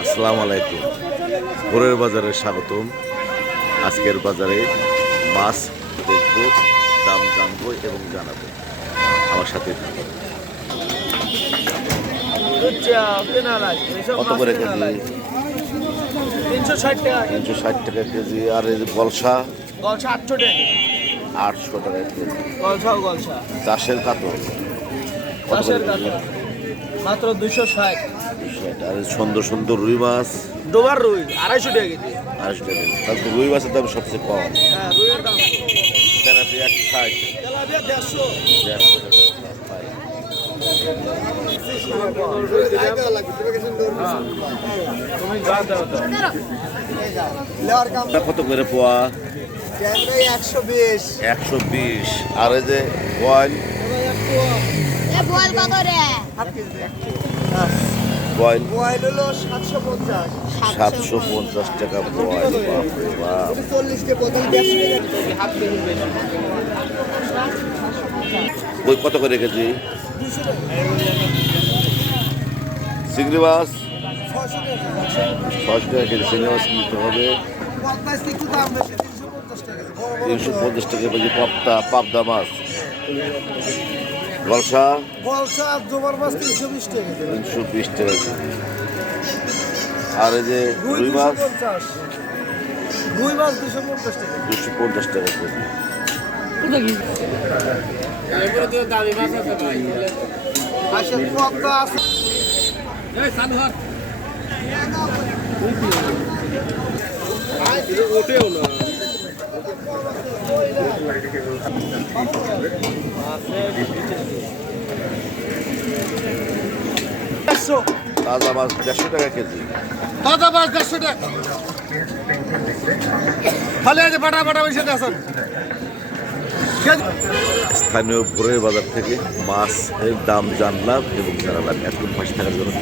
আসসালামু আলাইকুম। ভোরের বাজারে স্বাগতম। আজকের বাজারে মাছ দেখবো, দাম জানবো এবং জানাবো। আমার সাথে কত করে কেজি? 360 টাকা। 360 টাকা কেজি। আর এই যে গলসা? গলসা 800 টাকা। 800 টাকা কেজি। গলসা চাষের কাতল? চাষের কাতল মাত্র 260। আর সুন্দর সুন্দর রুই মাছ? ডোবার রুই 250 টাকা কেজি। 250 টাকা কেজি। তাহলে তো রুই মাছের দাম সবচেয়ে কম। হ্যাঁ, রুইয়ের দাম। তেলাপিয়া 160। তেলাপিয়া 150। 150 টাকা। কত করে পোয়া? 120। 120। আর এই যে বয়েল? বয়েল মোবাইল হলো 750। 750 টাকা বয়েল। বাপরে বাপ। 40 কে বোতল 150 টাকা। ওই কত করে কেজি? চিংড়ি মাছ 600 টাকা কেজি। চিংড়ি মাছ কিনতে হবে 350 টাকা কেজি। পাবদা মাছ। গলসা? গলসা জোবার মাছ 320 টাকা। 320 টাকা কেজি। আর এই যে রুই মাছ? রুই মাছ 250 টাকা। 250 টাকা কেজি। পদ্মা আছে। ওঠেও না। তাজা মাছ 150 টাকা কেজি। তাজা মাছ 150 টাকা। খালি আছে বাটা বেশি আছে। স্থানীয় ভোরের বাজার থেকে মাছের দাম জানলাম এবং জানালাম। এখন 5 টাকার জন্য